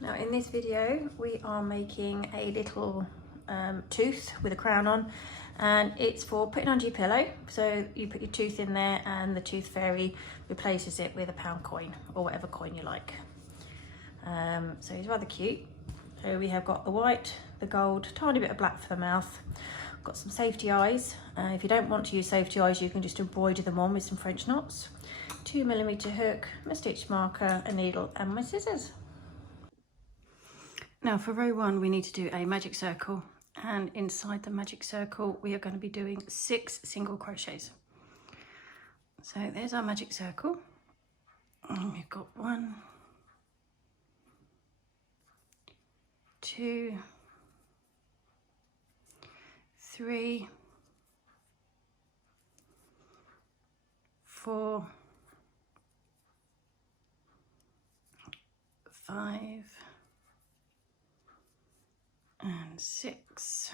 Now in this video we are making a little tooth with a crown on, and it's for putting under your pillow. So you put your tooth in there and the tooth fairy replaces it with a pound coin or whatever coin you like. So it's rather cute. So we have got the white, the gold, tiny bit of black for the mouth, got some safety eyes. If you don't want to use safety eyes, you can just embroider them on with some French knots, 2mm hook, my stitch marker, a needle and my scissors. Now for row 1 we need to do a magic circle, and inside the magic circle we are going to be doing 6 single crochets. So there's our magic circle, and we've got 1, 2, 3, 4, 5 and 6.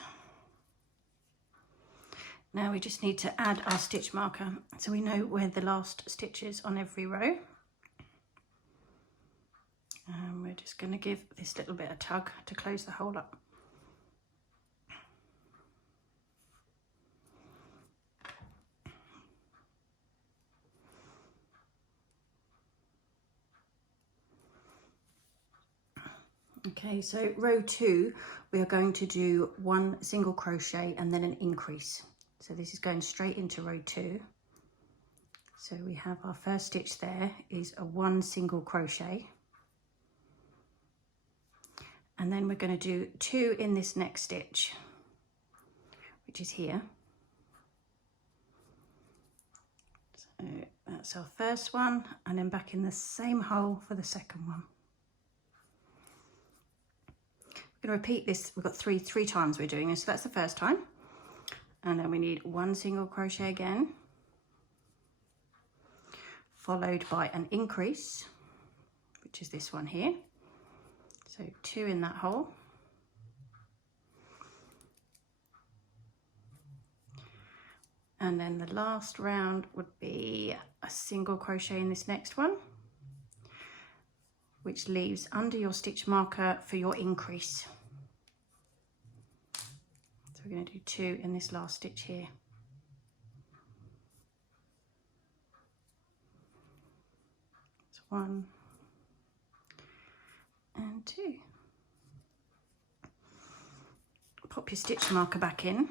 Now we just need to add our stitch marker so we know where the last stitch is on every row. And we're just going to give this little bit of tug to close the hole up. Okay, so row 2 we are going to do 1 single crochet and then an increase. So this is going straight into row 2. So we have our first stitch there is a 1 single crochet, and then we're going to do 2 in this next stitch, which is here. So that's our first one, and then back in the same hole for the second one. We're going to repeat this. We've got three times we're doing this. So that's the first time, and then we need 1 single crochet again, followed by an increase, which is this one here. So 2 in that hole, and then the last round would be a single crochet in this next one, which leaves under your stitch marker for your increase. So we're going to do 2 in this last stitch here. So 1 and 2. Pop your stitch marker back in,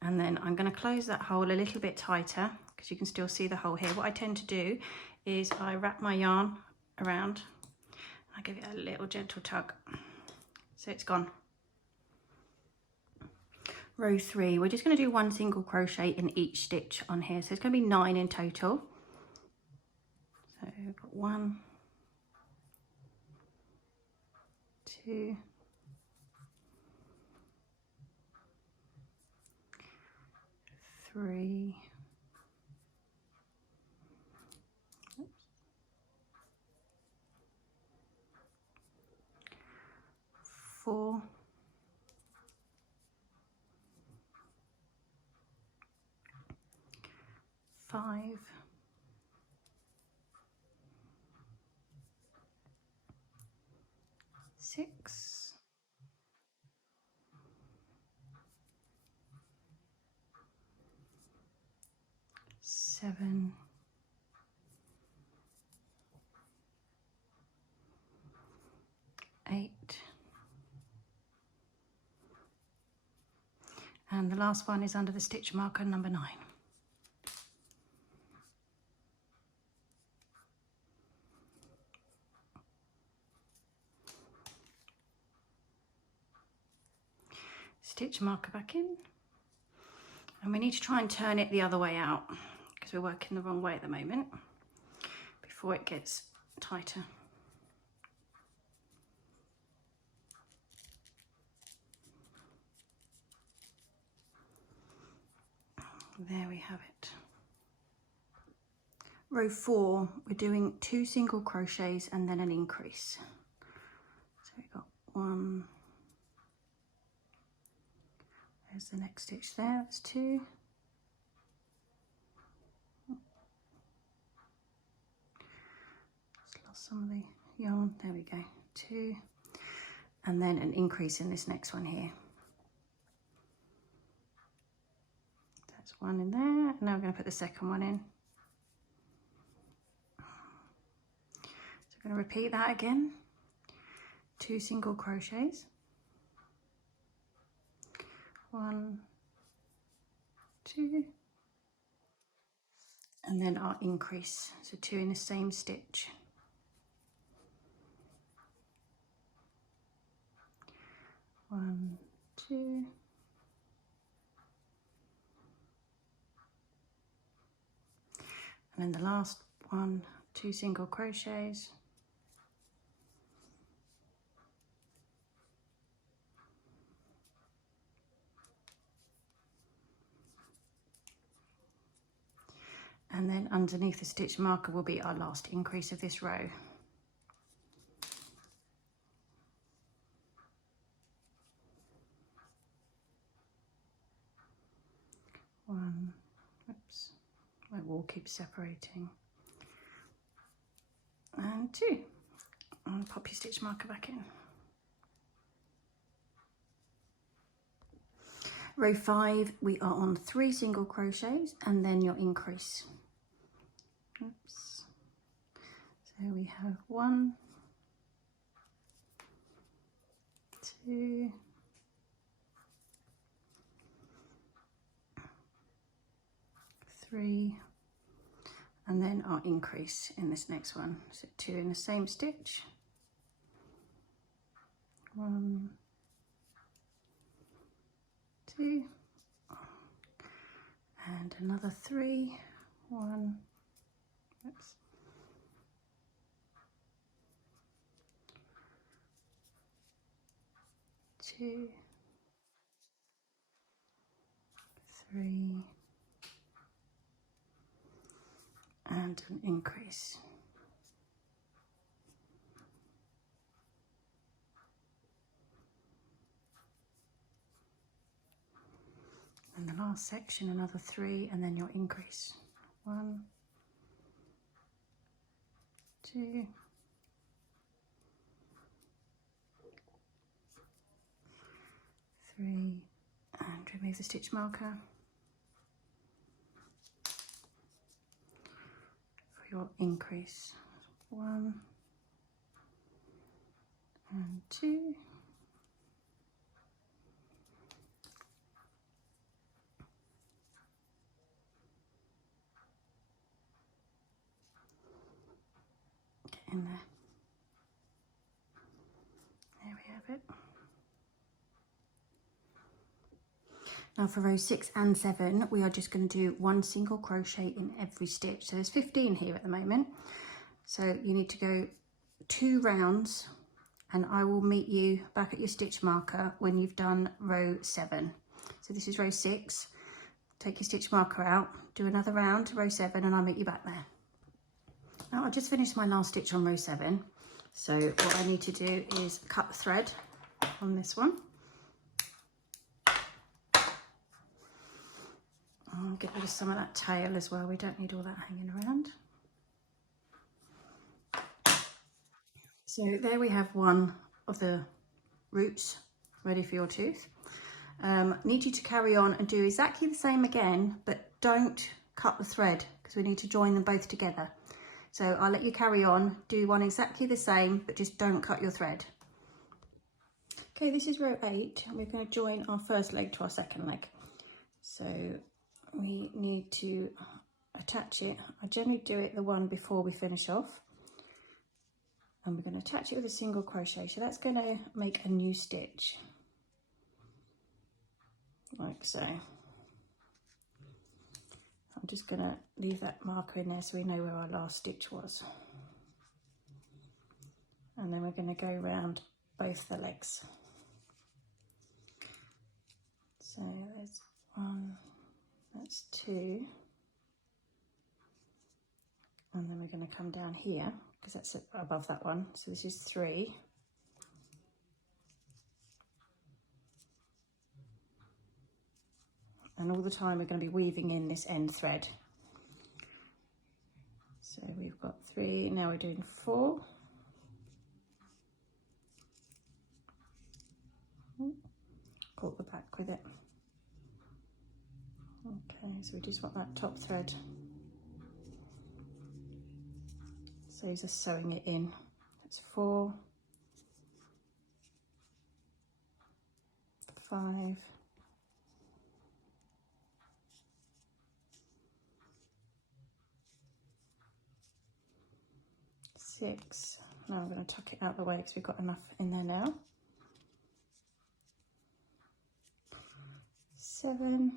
and then I'm going to close that hole a little bit tighter because you can still see the hole here. What I tend to do is I wrap my yarn around, I give it a little gentle tug, so it's gone. Row 3, we're just going to do 1 single crochet in each stitch on here, so it's going to be 9 in total. So we've got 1, 2, 3, 4, 5, 6, 7, 8, and the last one is under the stitch marker number 9. Stitch marker back in, and we need to try and turn it the other way out because we're working the wrong way at the moment before it gets tighter. There we have it. Row 4, we're doing 2 single crochets and then an increase. So we've got 1, there's the next stitch there, that's 2, 3, some of the yarn. There we go, 2, and then an increase in this next one here. That's 1 in there, and now I'm going to put the second one in. So I'm going to repeat that again. 2 single crochets, 1, 2, and then our increase, so 2 in the same stitch. 1, 2, and then the last one, 2 single crochets, and then underneath the stitch marker will be our last increase of this row. One, oops, my wall keeps separating. And 2, and pop your stitch marker back in. Row 5, we are on 3 single crochets and then your increase. Oops. So we have 1, 2, 3, and then our increase in this next one. So 2 in the same stitch. 1, 2, and another 3, 1, oops, 2, 3, and an increase. And the last section, another 3, and then your increase. 1, 2, 3, and remove the stitch marker for your increase. 1 and 2. In there. There we have it. Now for row 6 and 7, we are just going to do 1 single crochet in every stitch. So there's 15 here at the moment. So you need to go 2 rounds, and I will meet you back at your stitch marker when you've done row 7. So this is row 6. Take your stitch marker out, do another round to row 7, and I'll meet you back there. Now I just finished my last stitch on row 7, so what I need to do is cut the thread on this one. I'll get rid of some of that tail as well, we don't need all that hanging around. So there we have one of the roots ready for your tooth. Need you to carry on and do exactly the same again, but don't cut the thread because we need to join them both together. So I'll let you carry on, do one exactly the same, but just don't cut your thread. Okay, this is row 8, and we're going to join our first leg to our second leg. So we need to attach it. I generally do it the one before we finish off. And we're going to attach it with a single crochet. So that's going to make a new stitch. Like so. I'm just going to leave that marker in there so we know where our last stitch was. And then we're going to go around both the legs. So there's 1, that's 2. And then we're going to come down here because that's above that one. So this is 3. And all the time we're going to be weaving in this end thread. So we've got 3, now we're doing 4. Caught the back with it. Okay, so we just want that top thread. So he's just sewing it in. That's 4, 5, 6. Now I'm going to tuck it out the way because we've got enough in there now. 7,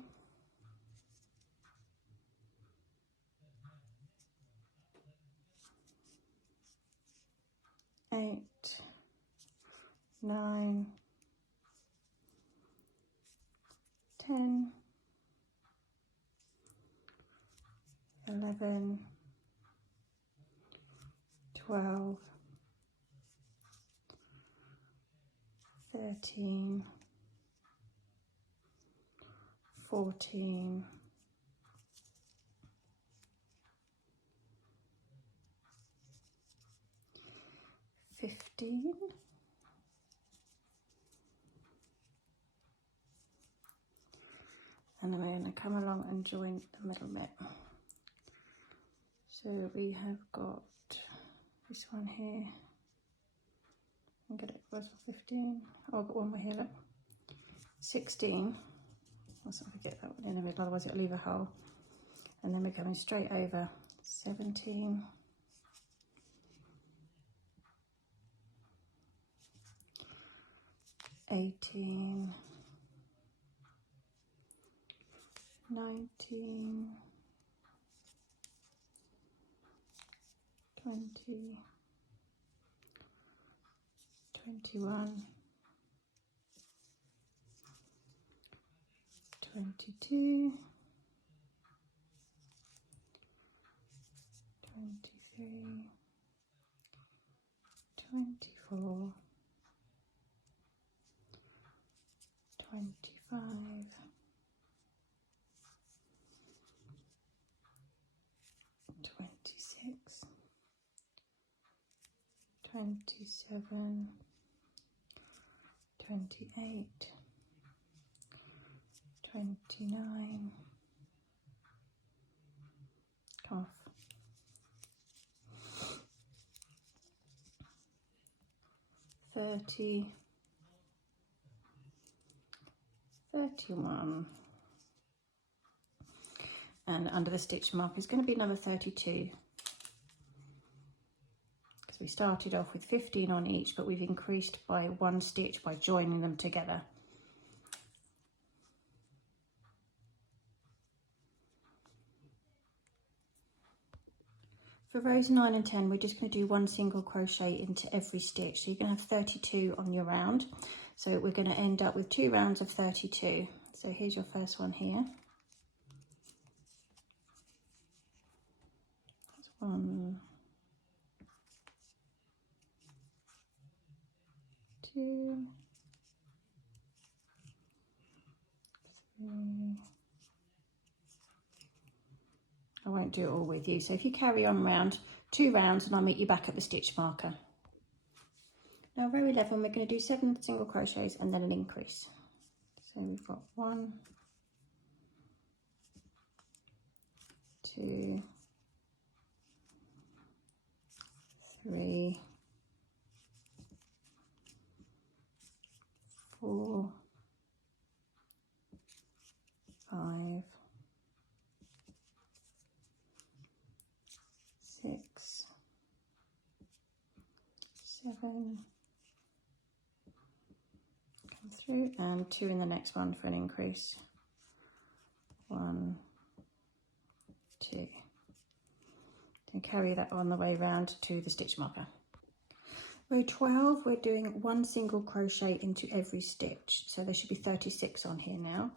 8, 9, 10, 11, 12, 13, 14, 15, and then we're going to come along and join the middle bit. So we have got this one here. I'll get it. Where's my 15? Oh, I've got one more here. Look. 16. Let's not forget that one in the middle, otherwise it'll leave a hole. And then we're going straight over. 17. 18. 19. 20. 21. 22. 23. 24. 25. 26. 27. 28. 29. Come off. 30. 31. And under the stitch mark is going to be another 32. Because we started off with 15 on each, but we've increased by 1 stitch by joining them together. For rows 9 and 10, we're just going to do 1 single crochet into every stitch. So you're going to have 32 on your round. So we're going to end up with 2 rounds of 32. So here's your first one here. That's 1, 2, 3. I won't do it all with you. So if you carry on round 2 rounds and I'll meet you back at the stitch marker. Now row 11, we're going to do 7 single crochets and then an increase. So we've got 1, 2, 3, 4, 5, 6, 7, come through, and 2 in the next one for an increase. 1, 2. Then carry that on the way round to the stitch marker. Row 12, we're doing 1 single crochet into every stitch. So there should be 36 on here now.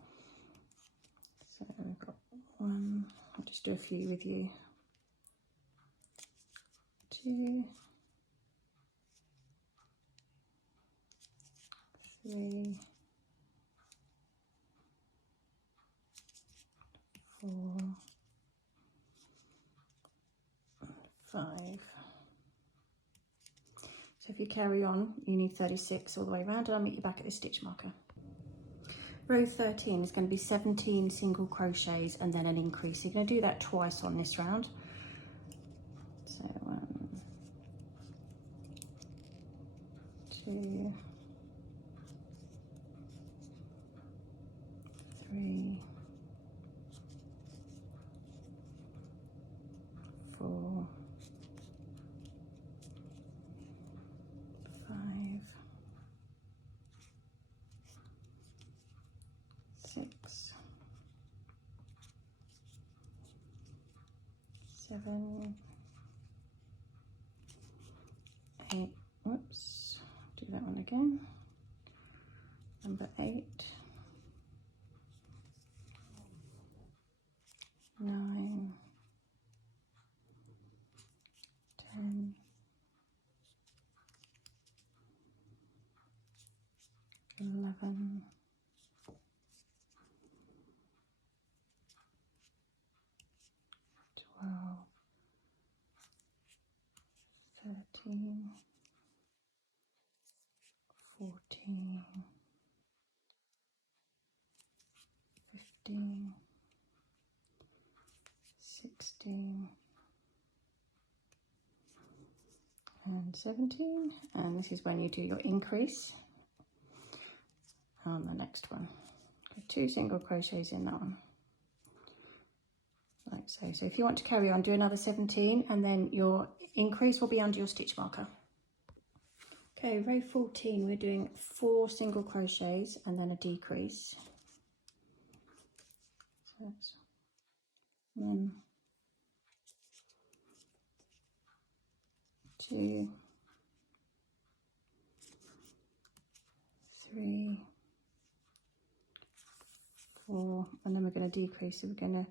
So we've got 1, I'll just do a few with you. 2, 3, 4, 5, So if you carry on, you need 36 all the way around, and I'll meet you back at this stitch marker. Row 13 is going to be 17 single crochets and then an increase. So you're going to do that twice on this round. So 1, 2, 3, 4, 5, 6, 7, 8, whoops, do that one again, number 8, 9, 10, 11, 12, 13, 14, 15, 16, and 17, and this is when you do your increase on the next one. 2 single crochets in that one, like so. So if you want to carry on, do another 17, and then your increase will be under your stitch marker. Okay, row 14, we're doing 4 single crochets and then a decrease. So that's 1, 2, 3, 4, and then we're going to decrease. So we're going to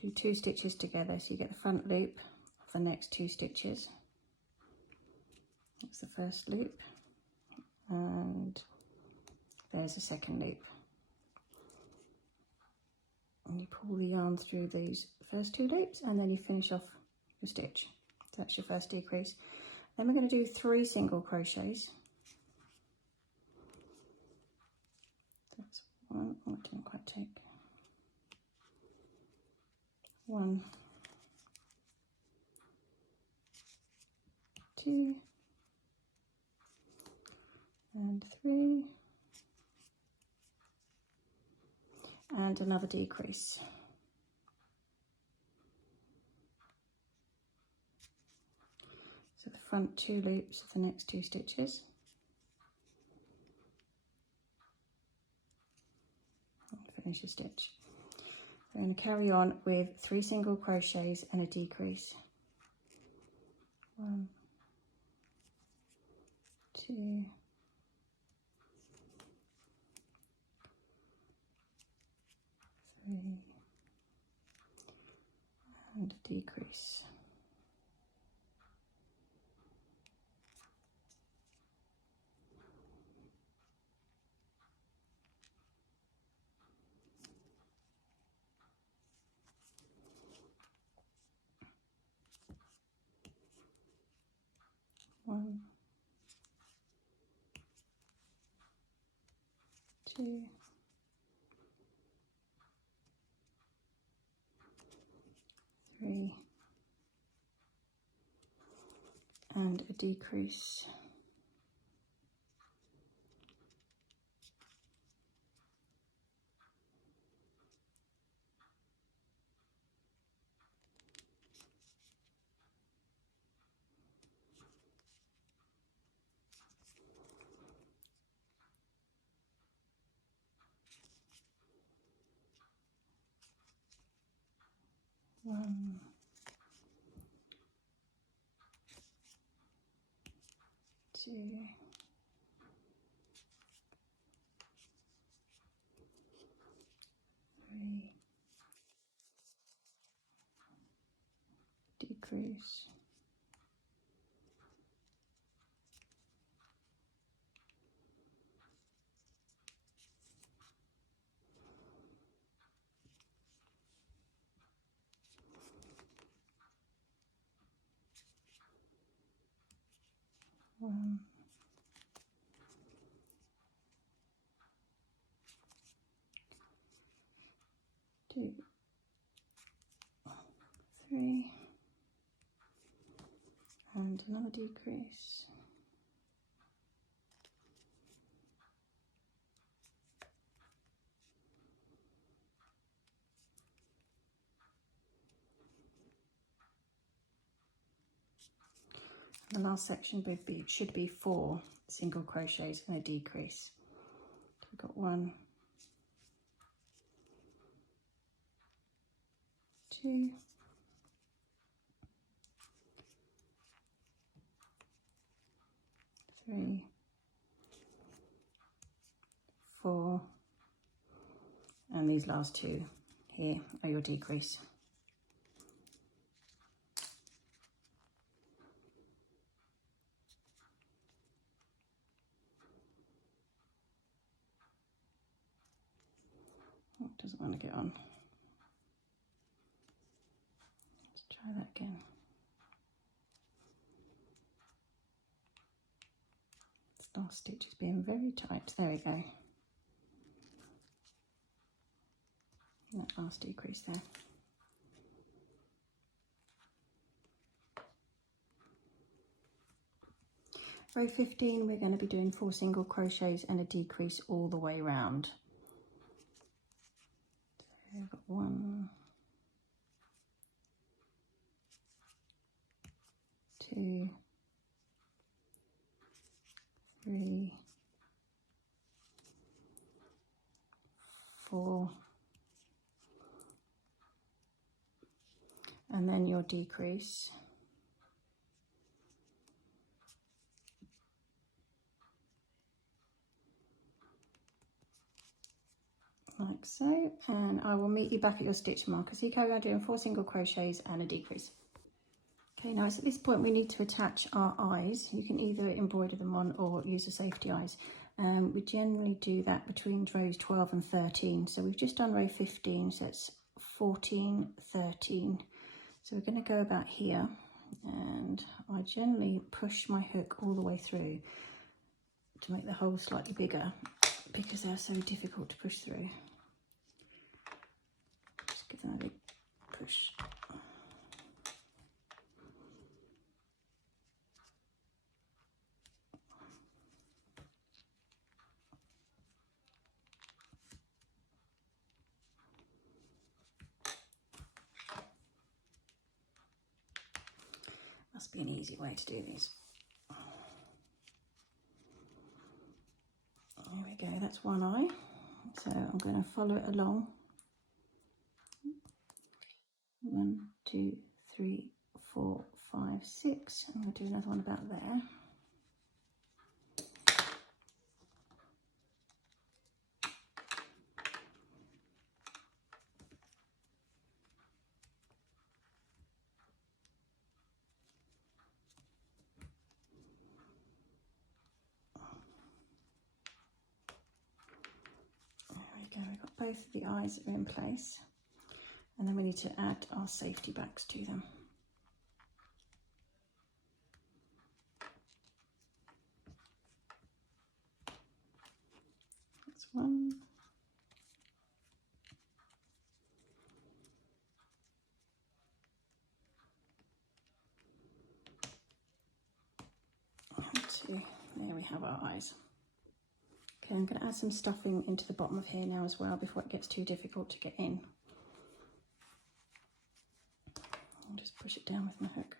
do 2 stitches together, so you get the front loop of the next 2 stitches. That's the first loop, and there's the second loop. And you pull the yarn through these first 2 loops, and then you finish off your stitch. So that's your first decrease. Then we're going to do 3 single crochets. That's 1, oh, it didn't quite take. 1, 2, and 3, and another decrease. So the front 2 loops of the next 2 stitches. And finish your stitch. We're going to carry on with 3 single crochets and a decrease. 1, 2, 3, and a decrease. 1, 2, 3, and a decrease. 1, 2, 3, decrease. 1, 1, 2, 3, and another decrease. The last section should be 4 single crochets and a decrease. So we've got 1, 2, 3, 4, and these last 2 here are your decrease. Oh, it doesn't want to get on. Let's try that again. This last stitch is being very tight. There we go. That last decrease there. Row 15, we're going to be doing 4 single crochets and a decrease all the way round. So I've got 1, 2, 3, 4, and then your decrease. Like so, and I will meet you back at your stitch marker. So you carry on doing 4 single crochets and a decrease. Okay, now it's at this point we need to attach our eyes. You can either embroider them on or use the safety eyes. We generally do that between rows 12 and 13. So we've just done row 15, so it's 14, 13. So we're going to go about here, and I generally push my hook all the way through to make the hole slightly bigger because they're so difficult to push through. Just give them a big push. Must be an easy way to do these. There we go, that's one eye. So I'm going to follow it along. 1, 2, 3, 4, 5, 6. I'm going to do another one about there. We've got both of the eyes that are in place, and then we need to add our safety backs to them. That's 1. And 2. There we have our eyes. Okay, I'm going to add some stuffing into the bottom of here now as well before it gets too difficult to get in. I'll just push it down with my hook.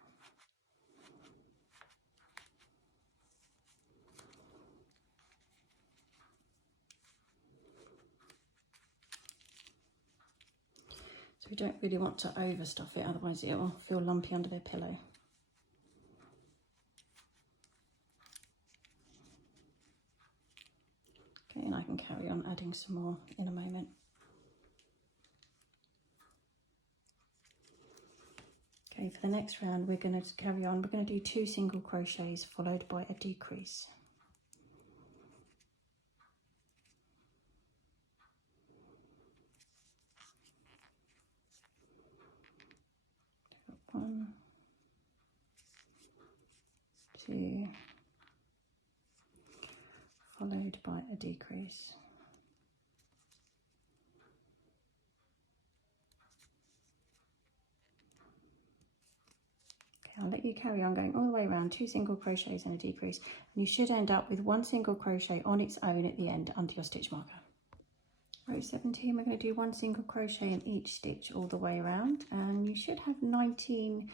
So we don't really want to overstuff it, otherwise it will feel lumpy under their pillow. Okay, and I can carry on adding some more in a moment. Okay, for the next round we're going to carry on. We're going to do 2 single crochets followed by a decrease. One, 2, followed by a decrease. Okay, I'll let you carry on going all the way around, 2 single crochets and a decrease, and you should end up with 1 single crochet on its own at the end under your stitch marker. Row 17, we're going to do 1 single crochet in each stitch all the way around, and you should have 19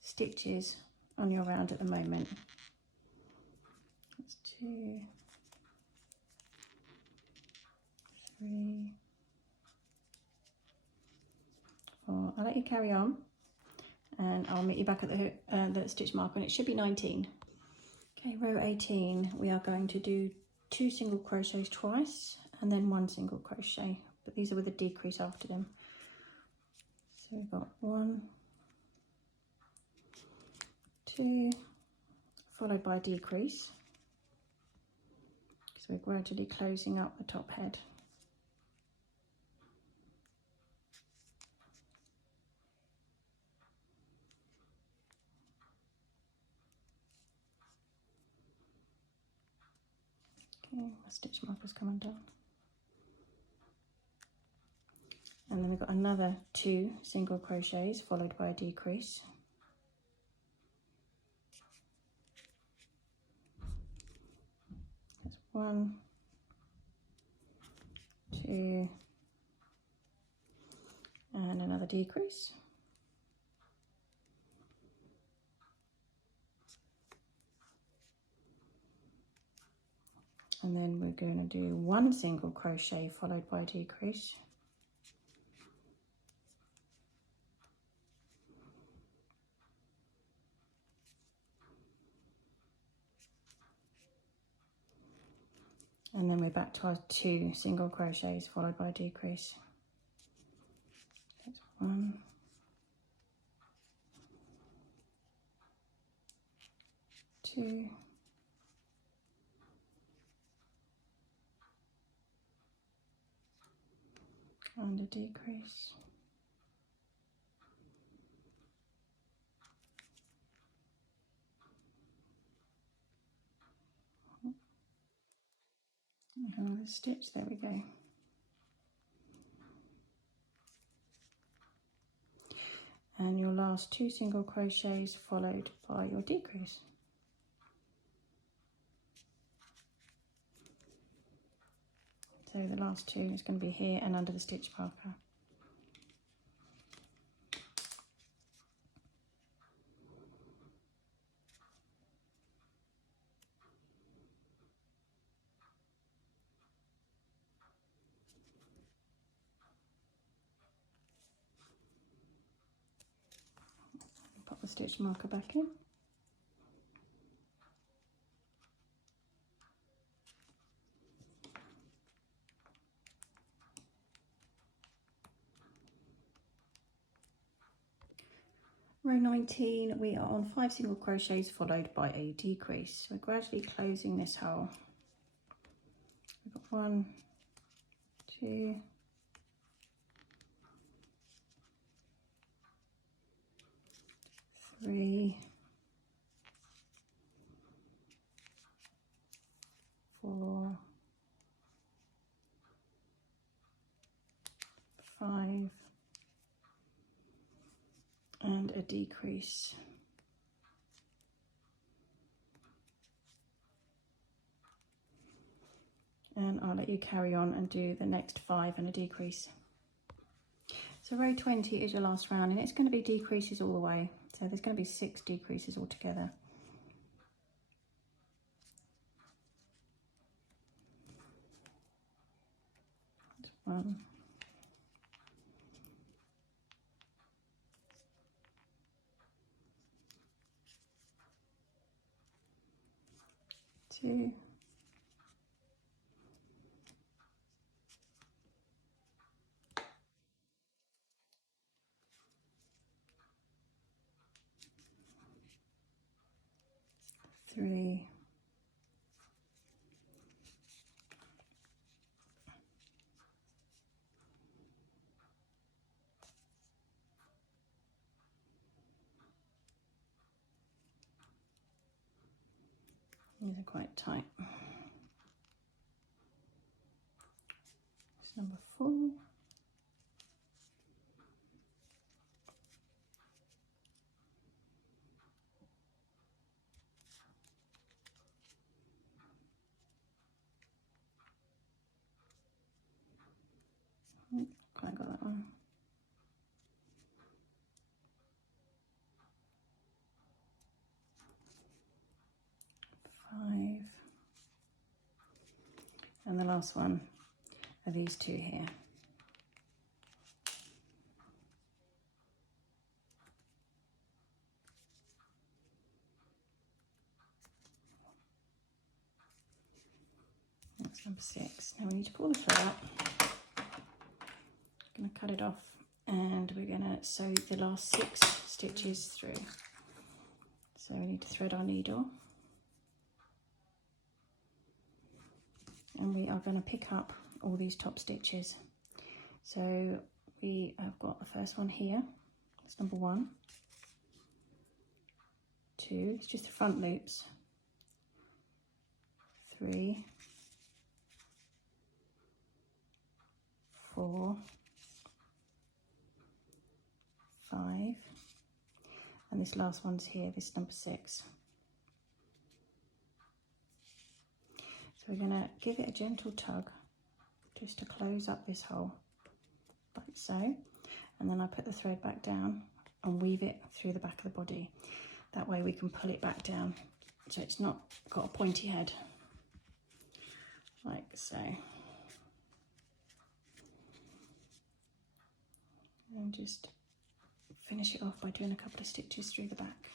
stitches on your round at the moment. That's 2, 3, 4. I'll let you carry on and I'll meet you back at the stitch marker, and it should be 19. Okay, row 18, we are going to do 2 single crochets twice and then 1 single crochet, but these are with a decrease after them. So we've got 1, 2, followed by a decrease. So we're gradually closing up the top head. Okay, my stitch marker's coming down. And then we've got another 2 single crochets followed by a decrease. That's 1, 2, and another decrease. And then we're going to do 1 single crochet followed by a decrease. And then we're back to our 2 single crochets followed by a decrease. That's 1, 2, and a decrease. Another stitch, there we go. And your last 2 single crochets followed by your decrease. So the last 2 is going to be here and under the stitch marker. Pop the stitch marker back in. Row 19, we are on 5 single crochets followed by a decrease. We're gradually closing this hole. We've got 1, 2, 3, 4, 5, and a decrease. And I'll let you carry on and do the next 5 and a decrease. So row 20 is your last round, and it's going to be decreases all the way. So there's going to be 6 decreases altogether. That's 1, 2, 3, 4. These are quite tight. number 4. I got that one. 5. And the last one are these 2 here. That's number 6. Now we need to pull the thread out. I'm going to cut it off and we're going to sew the last 6 stitches through. So we need to thread our needle. And we are going to pick up all these top stitches. So we have got the first one here. That's number 1. 2, it's just the front loops. 3, 4, 5, and this last one's here, this is number 6. So we're going to give it a gentle tug just to close up this hole, like so, and then I put the thread back down and weave it through the back of the body. That way we can pull it back down so it's not got a pointy head, like so. And just finish it off by doing a couple of stitches through the back.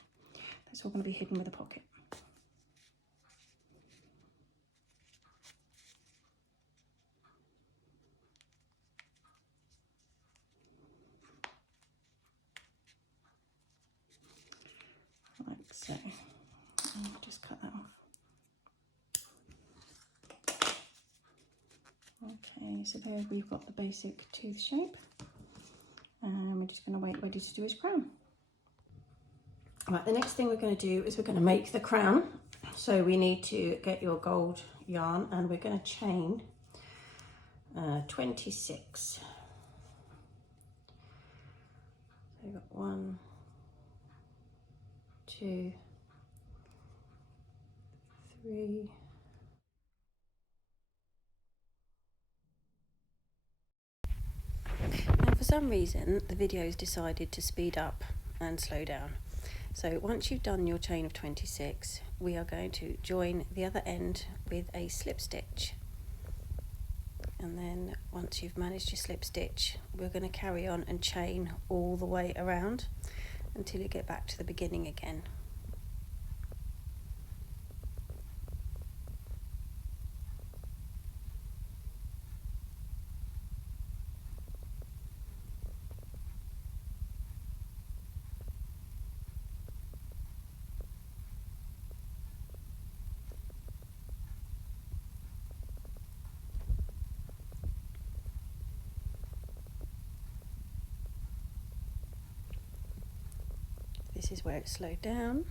That's all going to be hidden with a pocket. Like so. And I'll just cut that off. Okay, so there we've got the basic tooth shape. And we're just going to wait ready to do his crown. Right, the next thing we're going to do is we're going to make the crown. So we need to get your gold yarn and we're going to chain 26. So we've got 1, 2, 3. Now for some reason the video's decided to speed up and slow down. So once you've done your chain of 26, we are going to join the other end with a slip stitch. And then once you've managed your slip stitch, we're going to carry on and chain all the way around until you get back to the beginning again. This is where it slowed down.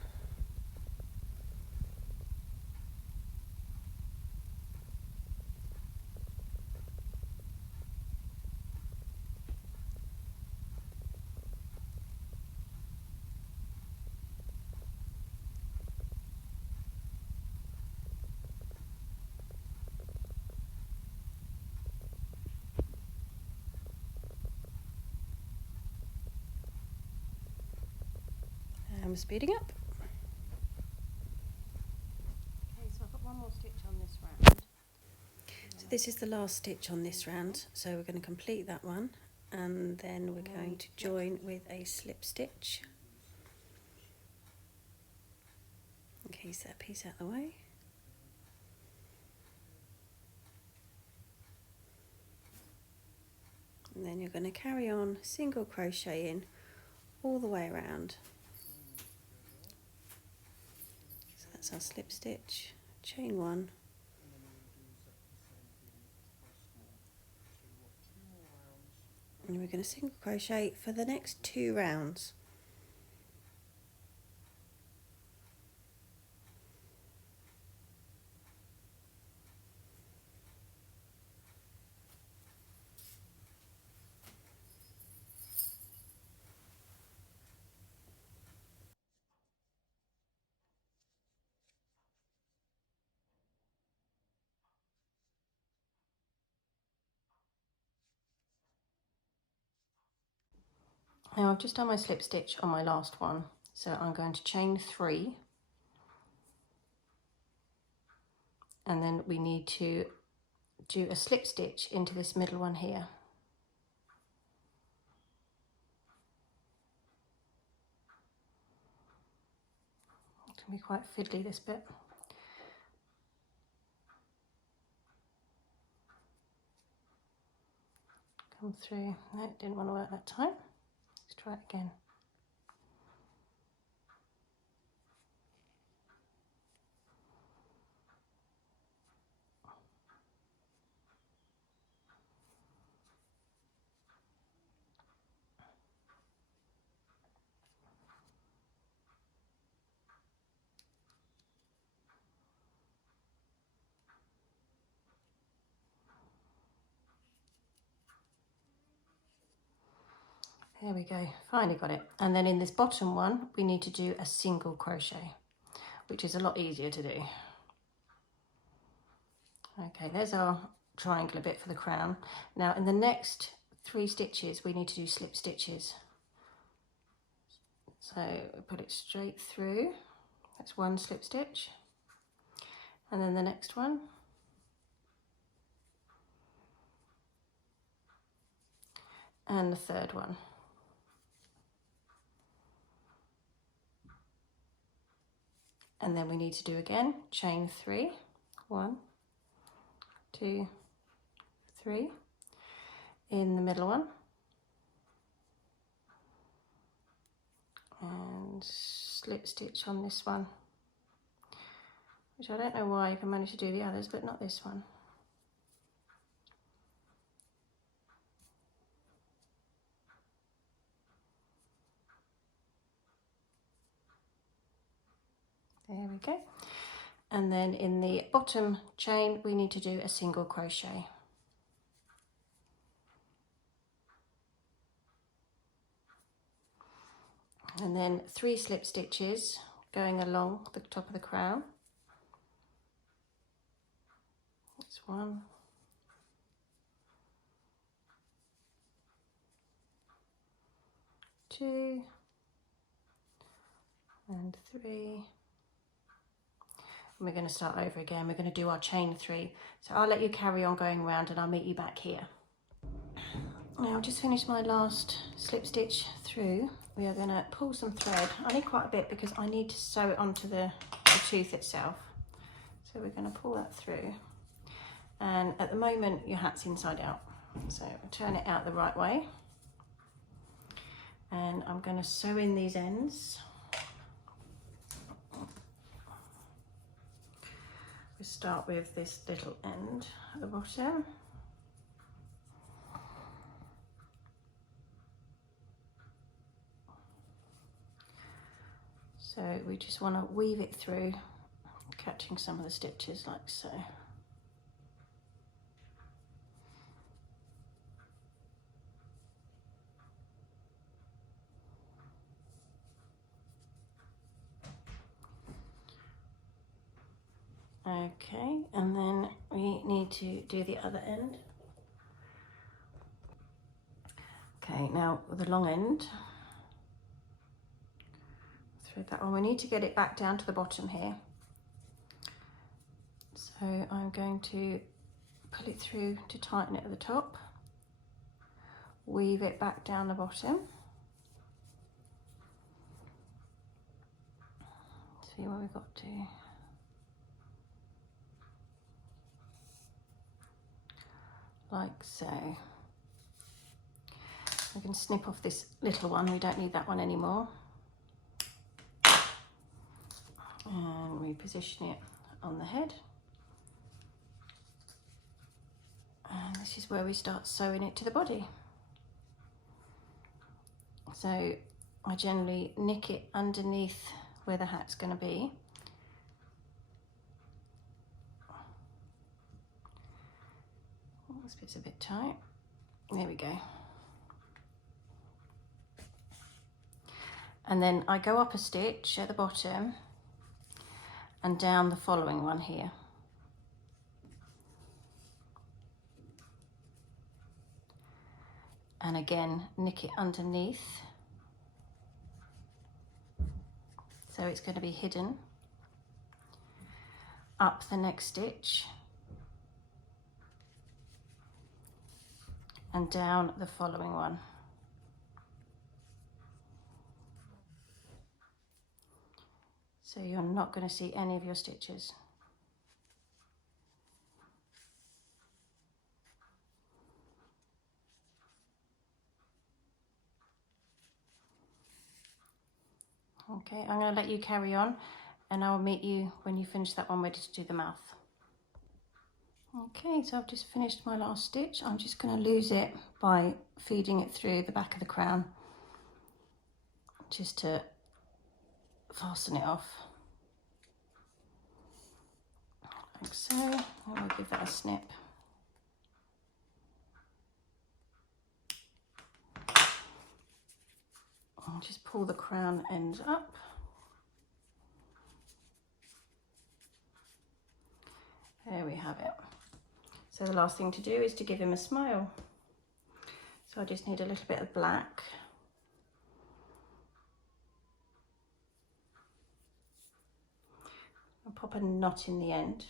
And we're speeding up. Okay, so I've got one more stitch on this round. So this is the last stitch on this round, so we're going to complete that one and then we're going to join with a slip stitch. Okay, so that piece out of the way. And then you're going to carry on single crocheting all the way around. So that's our slip stitch, chain 1, and we're going to single crochet for the next 2 rounds. Now I've just done my slip stitch on my last one, so I'm going to chain 3, and then we need to do a slip stitch into this middle one here. It can be quite fiddly, this bit. Come through. No, it didn't want to work that time. Let's try it again. There we go, finally got it. And then in this bottom one, we need to do a single crochet, which is a lot easier to do. Okay, there's our triangular bit for the crown. Now in the next 3 stitches, we need to do slip stitches. So put it straight through. That's 1 slip stitch. And then the next one. And the third one. And then we need to do again, chain 3, 1, 2, 3, in the middle one, and slip stitch on this one, which I don't know why you can manage to do the others, but not this one. There we go. And then in the bottom chain, we need to do a single crochet. And then 3 slip stitches going along the top of the crown. That's 1. 2. And 3. And we're going to start over again. We're going to do our chain 3. So I'll let you carry on going around and I'll meet you back here. Now I've just finished my last slip stitch through. We are going to pull some thread. I need quite a bit because I need to sew it onto the tooth itself. So we're going to pull that through. And at the moment your hat's inside out. So turn it out the right way. And I'm going to sew in these ends. We start with this little end at the bottom. So we just want to weave it through, catching some of the stitches like so. Okay, and then we need to do the other end. Okay, now with the long end, thread that on. We need to get it back down to the bottom here. So I'm going to pull it through to tighten it at the top, weave it back down the bottom. See where we got to. Like so. We can snip off this little one, we don't need that one anymore. And reposition it on the head. And this is where we start sewing it to the body. So I generally nick it underneath where the hat's going to be. This bit's a bit tight. There we go. And then I go up a stitch at the bottom and down the following one here. And again, nick it underneath so it's going to be hidden up the next stitch and down the following one. So you're not going to see any of your stitches. Okay, I'm going to let you carry on and I'll meet you when you finish that one ready to do the mouth. Okay, so I've just finished my last stitch. I'm just going to lose it by feeding it through the back of the crown just to fasten it off. Like so, and we'll give that a snip. I'll just pull the crown end up. There we have it. So the last thing to do is to give him a smile. So I just need a little bit of black. I'll pop a knot in the end.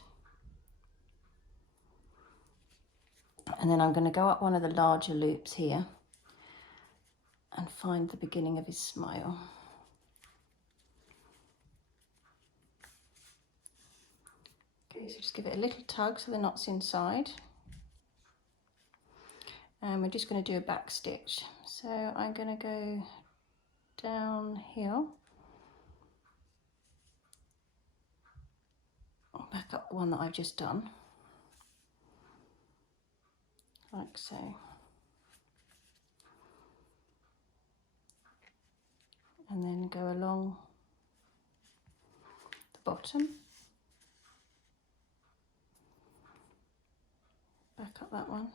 And then I'm going to go up one of the larger loops here and find the beginning of his smile. Okay, so just give it a little tug so the knot's inside. And we're just going to do a back stitch. So I'm going to go downhill, back up the one that I've just done, like so. And then go along the bottom, back up that one,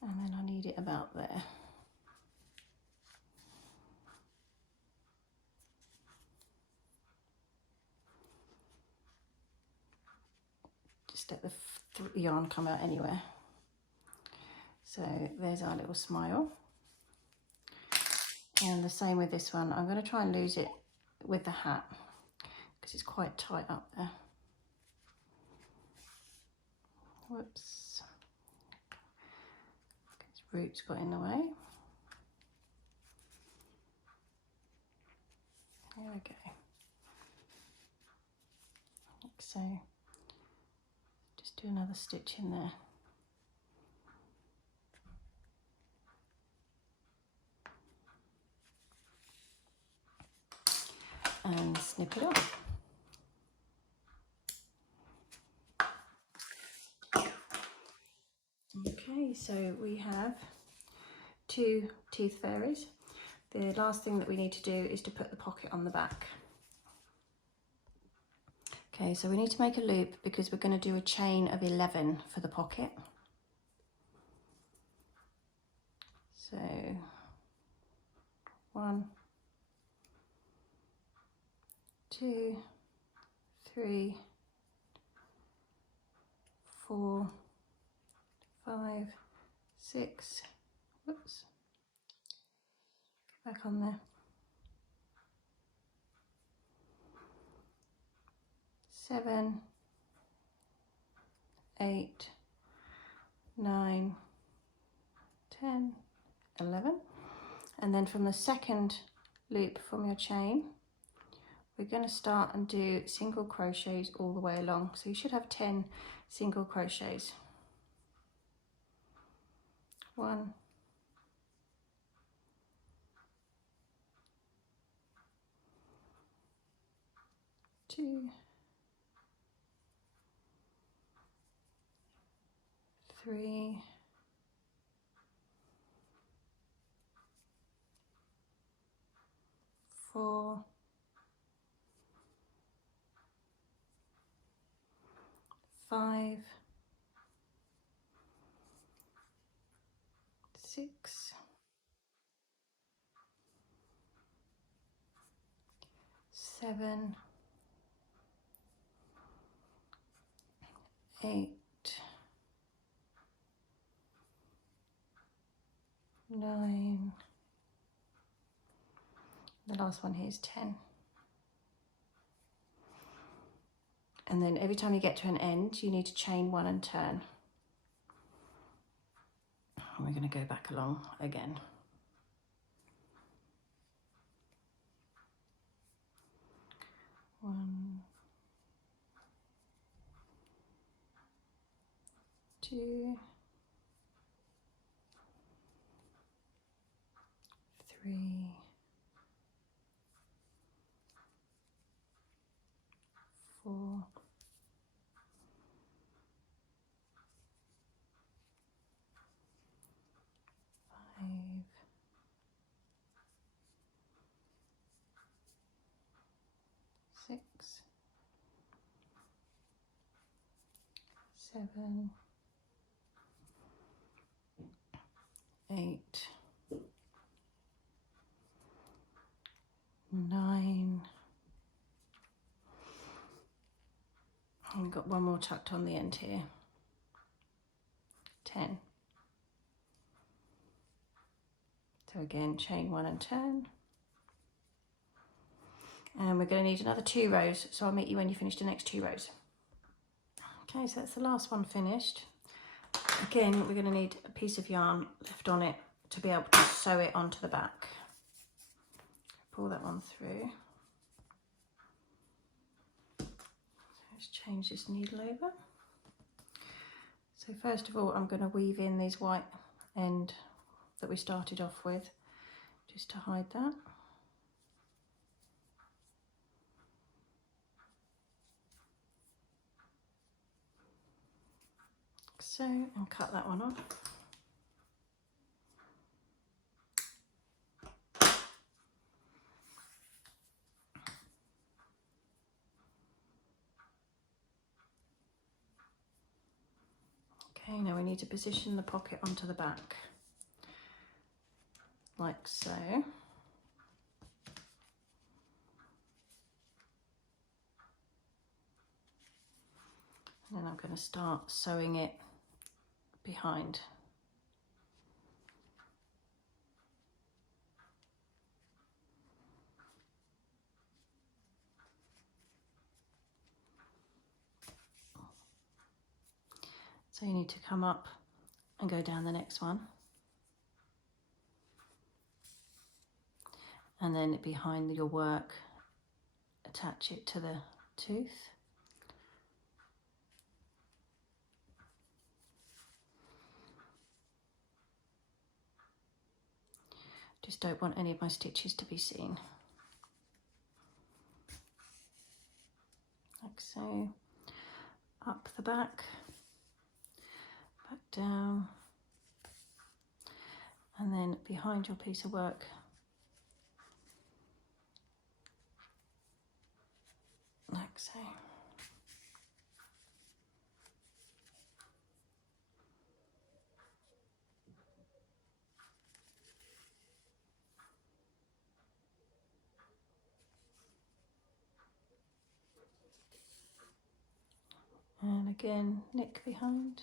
and then I need it about there. Just let the yarn come out anywhere. So there's our little smile. And the same with this one. I'm going to try and lose it with the hat because it's quite tight up there. Whoops. His roots got in the way. There we go. Like so. Just do another stitch in there. And snip it off. Okay, so we have 2 tooth fairies. The last thing that we need to do is to put the pocket on the back. Okay, so we need to make a loop because we're going to do a chain of 11 for the pocket. So 1, 2, 3, 4, 5, 6, whoops, get back on there, 7, 8, 9, 10, 11, and then from the second loop from your chain, we're going to start and do single crochets all the way along. So you should have 10 single crochets. 1, 2, 3, 4, 5, 6, 7, 8, 9, the last one here is 10. And then every time you get to an end, you need to chain 1 and turn. And we're going to go back along again. One, 2, 3, 4, 5, 6, 7, 8, 9, and we've got one more tucked on the end here, 10. So again, chain 1 and turn. And we're going to need another 2 rows, so I'll meet you when you finish the next 2 rows. Okay, so that's the last one finished. Again, we're going to need a piece of yarn left on it to be able to sew it onto the back. Pull that one through. Let's change this needle over. So first of all, I'm going to weave in these white end that we started off with, just to hide that. Like so, and cut that one off. Okay, now we need to position the pocket onto the back, like so. And then I'm going to start sewing it behind. So you need to come up and go down the next one. And then behind your work, attach it to the tooth. Just don't want any of my stitches to be seen. Like so. Up the back, back down, and then behind your piece of work. Like so. And again, nick behind.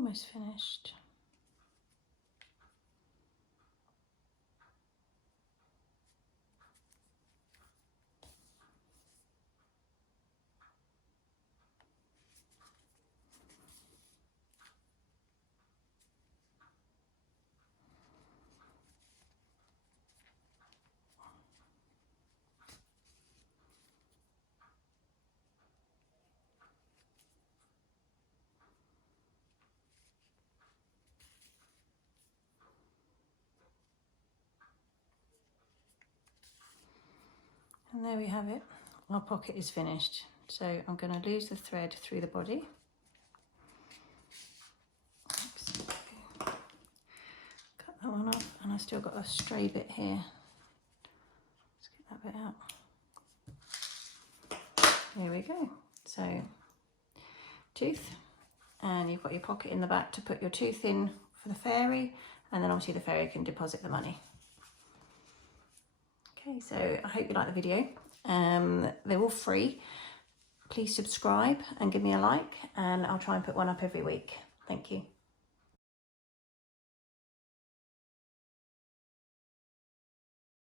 almost finished. And there we have it. Our pocket is finished. So I'm going to lose the thread through the body. Cut that one off, and I've still got a stray bit here. Let's get that bit out. There we go. So tooth, and you've got your pocket in the back to put your tooth in for the fairy, and then obviously the fairy can deposit the money. Okay, so I hope you like the video. They're all free. Please subscribe and give me a like, and I'll try and put one up every week. Thank you.